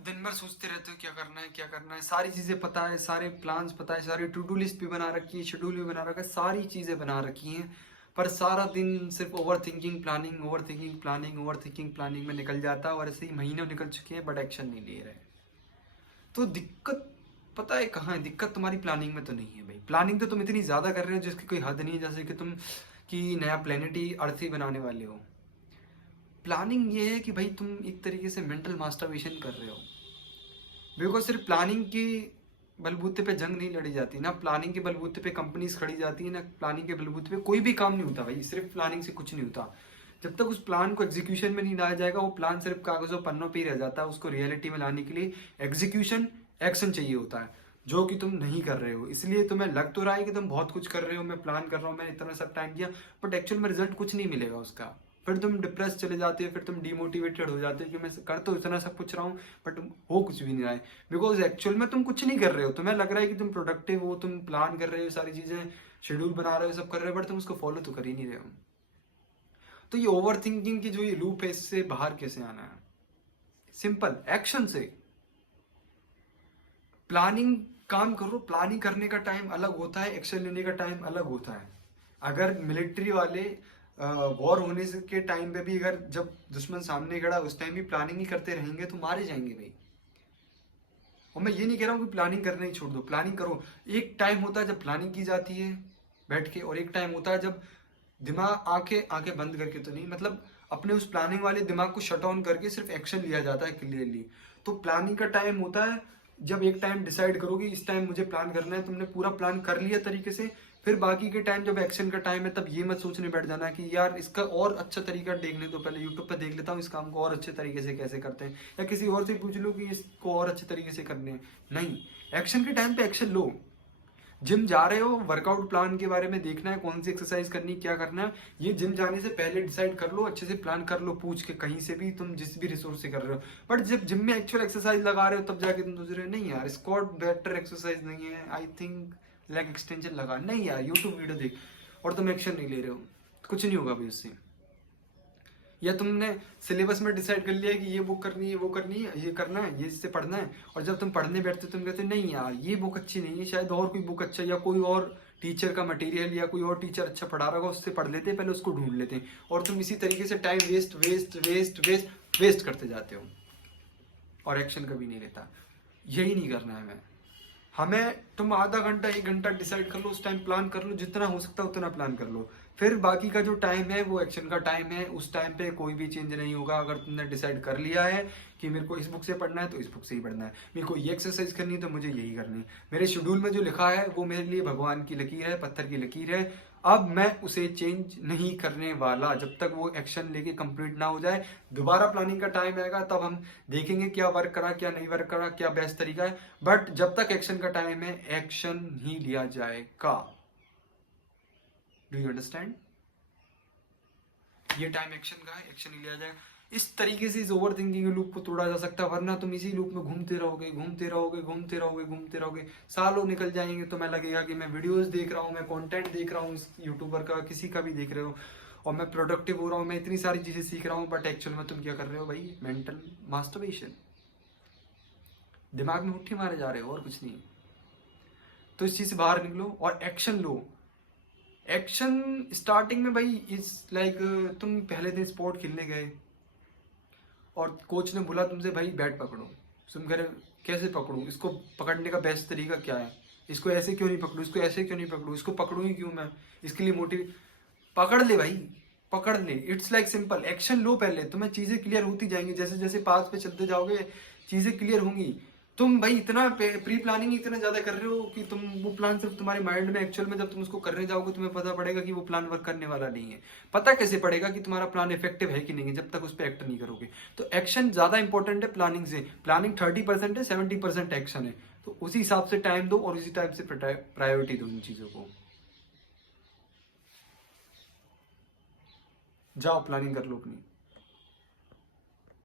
दिन भर सोचते रहते हो क्या करना है क्या करना है, सारी चीज़ें पता है, सारे प्लान्स पता है, सारी टू डू लिस्ट भी बना रखी है, शेड्यूल भी बना रखा है, सारी चीज़ें बना रखी हैं, पर सारा दिन सिर्फ over thinking planning over thinking planning over thinking planning में निकल जाता है, और ऐसे ही महीने निकल चुके हैं बट एक्शन नहीं ले रहे। तो दिक्कत पता है कहाँ है? दिक्कत तुम्हारी प्लानिंग में तो नहीं है भाई। प्लानिंग तो तुम इतनी ज़्यादा कर रहे हो जिसकी कोई हद नहीं है, जैसे कि तुम कि नया प्लेनेट ही अर्थ ही बनाने वाले हो। प्लानिंग ये है कि भाई तुम एक तरीके से मेंटल मास्टरबेशन कर रहे हो। बिकॉज सिर्फ प्लानिंग की बलबूते पे जंग नहीं लड़ी जाती ना, प्लानिंग के बलबूते पे कंपनीज खड़ी जाती है ना, प्लानिंग के बलबूते पे कोई भी काम नहीं होता भाई। सिर्फ प्लानिंग से कुछ नहीं होता। जब तक उस प्लान को एग्जीक्यूशन में नहीं लाया जाएगा, वो प्लान सिर्फ कागजों पन्नों पे ही रह जाता है। उसको रियलिटी में लाने के लिए एग्जीक्यूशन एक्शन चाहिए होता है, जो कि तुम नहीं कर रहे हो। इसलिए तुम्हें लग तो रहा है कि तुम बहुत कुछ कर रहे हो, मैं प्लान कर रहा हूँ, मैंने इतना सब टाइम दिया, बट एक्चुअल में रिजल्ट कुछ नहीं मिलेगा उसका। फिर तुम डिप्रेस चले जाते हो, फिर तुम डिमोटिवेटेड हो जाते हो कि मैं कर तो इतना सब कुछ रहा हूँ बट हो कुछ भी नहीं रहा है। बिकॉज एक्चुअल में तुम कुछ नहीं कर रहे हो। तुम्हें लग रहा है कि तुम प्रोडक्टिव हो, तुम प्लान कर रहे हो, सारी चीजें शेड्यूल बना रहे हो, सब कर रहे हो, बट तुम उसको फॉलो तो कर ही नहीं रहे हो। तो ये ओवर थिंकिंग की जो ये लूप है, इससे बाहर कैसे आना है? सिंपल एक्शन से। प्लानिंग काम करो, प्लानिंग करने का टाइम अलग होता है, एक्शन लेने का टाइम अलग होता है। अगर मिलिट्री वाले वॉर होने के टाइम पे भी अगर जब दुश्मन सामने खड़ा उस टाइम भी प्लानिंग ही करते रहेंगे तो मारे जाएंगे भाई। और मैं ये नहीं कह रहा हूँ कि प्लानिंग करना ही छोड़ दो, प्लानिंग करो। एक टाइम होता है जब प्लानिंग की जाती है बैठ के, और एक टाइम होता है जब दिमाग आंखें आंखें बंद करके तो नहीं, मतलब अपने उस प्लानिंग वाले दिमाग को शट ऑन करके सिर्फ एक्शन लिया जाता है क्लियरली। तो प्लानिंग का टाइम होता है जब एक टाइम डिसाइड करोगे इस टाइम मुझे प्लान करना है, तुमने पूरा प्लान कर लिया तरीके से। फिर बाकी के टाइम जब एक्शन का टाइम है, तब ये मत सोचने बैठ जाना कि यार इसका और अच्छा तरीका देखने दो, पहले यूट्यूब पे देख लेता हूँ इस काम को और अच्छे तरीके से कैसे करते हैं, या किसी और से पूछ लो कि इसको और अच्छे तरीके से करने हैं। नहीं, एक्शन के टाइम पे एक्शन लो। जिम जा रहे हो, वर्कआउट प्लान के बारे में देखना है, कौन सी एक्सरसाइज करनी, क्या करना है, ये जिम जाने से पहले डिसाइड कर लो, अच्छे से प्लान कर लो, पूछ के कहीं से भी, तुम जिस भी रिसोर्स से कर रहे हो। बट जब जिम में एक्चुअल एक्सरसाइज लगा रहे हो तब जाके तुम सोच रहे हो नहीं यार स्क्वाट बेटर एक्सरसाइज नहीं है, आई थिंक लेग एक्सटेंशन लगा, नहीं यार यूट्यूब वीडियो देख, और तुम एक्शन नहीं ले रहे हो, कुछ नहीं होगा भाई उससे। या तुमने सिलेबस में डिसाइड कर लिया कि ये बुक करनी है, वो करनी है, ये करना है, ये इससे पढ़ना है, और जब तुम पढ़ने बैठते हो तुम कहते हो नहीं यार ये बुक अच्छी नहीं है, शायद और कोई बुक अच्छा, या कोई और टीचर का मटेरियल या कोई और टीचर अच्छा पढ़ा रहा होगा उससे पढ़ लेते हैं, पहले उसको ढूंढ लेते हैं, और तुम इसी तरीके से time waste waste waste waste waste करते जाते हो और एक्शन कभी नहीं लेता। यही नहीं करना है हमें। हमें तुम आधा घंटा एक घंटा डिसाइड कर लो, उस टाइम प्लान कर लो, जितना हो सकता है उतना प्लान कर लो। फिर बाकी का जो टाइम है वो एक्शन का टाइम है, उस टाइम पे कोई भी चेंज नहीं होगा। अगर तुमने डिसाइड कर लिया है कि मेरे को इस बुक से पढ़ना है तो इस बुक से ही पढ़ना है, मेरे को ये एक्सरसाइज करनी है तो मुझे यही करनी है, मेरे शेड्यूल में जो लिखा है वो मेरे लिए भगवान की लकीर है, पत्थर की लकीर है। अब मैं उसे चेंज नहीं करने वाला जब तक वो एक्शन लेके कंप्लीट ना हो जाए। दोबारा प्लानिंग का टाइम आएगा तब हम देखेंगे क्या वर्क करा, क्या नहीं वर्क करा, क्या बेस्ट तरीका है, बट जब तक एक्शन का टाइम है एक्शन ही लिया जाएगा। Do you understand? ये टाइम एक्शन का है, एक्शन ही लिया जाएगा। इस तरीके से इस ओवर थिंकिंग के लूप को तोड़ा जा सकता है, वरना तुम इसी लूप में घूमते रहोगे घूमते रहोगे घूमते रहोगे घूमते रहोगे, सालों निकल जाएंगे। तुम्हें लगेगा कि मैं वीडियोस देख रहा हूँ, मैं कंटेंट देख रहा हूँ, यूट्यूबर का किसी का भी देख रहे हो, और मैं प्रोडक्टिव हो रहा हूँ, मैं इतनी सारी चीजें सीख रहा हूँ, बट एक्चुअल में तुम क्या कर रहे हो भाई? मेंटल मास्टरबेशन, दिमाग में मुट्ठी मारे जा रहे हो और कुछ नहीं। तो इस चीज से बाहर निकलो और एक्शन लो। एक्शन स्टार्टिंग में भाई इज लाइक तुम पहले दिन स्पोर्ट खेलने गए और कोच ने बोला तुमसे भाई बैट पकड़ो, तुम कह रहे कैसे पकड़ूं, इसको पकड़ने का बेस्ट तरीका क्या है, इसको ऐसे क्यों नहीं पकड़ूं, इसको ऐसे क्यों नहीं पकड़ूं, इसको पकड़ूं ही क्यों मैं, इसके लिए मोटिव पकड़ ले भाई, पकड़ ले। इट्स लाइक सिंपल, एक्शन लो पहले, तुम्हें चीजें क्लियर होती जाएंगी, जैसे जैसे पास पे चलते जाओगे चीजें क्लियर होंगी। तुम भाई इतना प्री प्लानिंग इतना ज्यादा कर रहे हो कि तुम वो प्लान सिर्फ तुम्हारे माइंड में, एक्चुअल में जब तुम उसको करने जाओगे तुम्हें पता पड़ेगा कि वो प्लान वर्क करने वाला नहीं है। पता कैसे पड़ेगा कि तुम्हारा प्लान इफेक्टिव है कि नहीं है? जब तक उस पर एक्ट नहीं करोगे। तो एक्शन ज्यादा इंपॉर्टेंट है प्लानिंग से। प्लानिंग 30% है, 70% एक्शन है। तो उसी हिसाब से टाइम दो और उसी टाइप से प्रायोरिटी दो इन चीजों को। जाओ प्लानिंग कर लो अपनी।